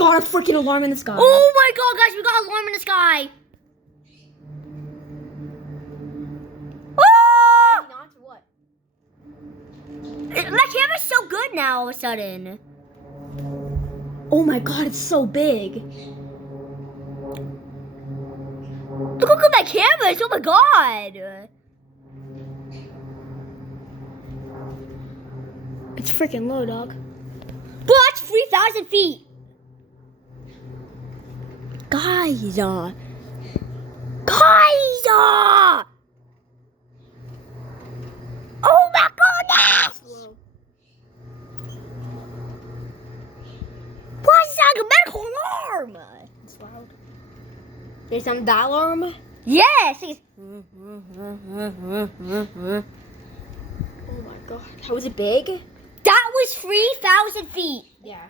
got a freaking alarm in the sky. Oh my god, guys, we got an alarm in the sky. Oh! Not what? My camera's so good now all of a sudden. Oh my god, it's so big. Look how good my camera is. Oh my god. It's freaking low, dog. Bro, that's 3,000 feet. Guys, Oh my goodness. Why is that a medical alarm? it's loud. Based on that alarm? Yes. Oh my god. How was it big? That was 3,000 feet. Yeah.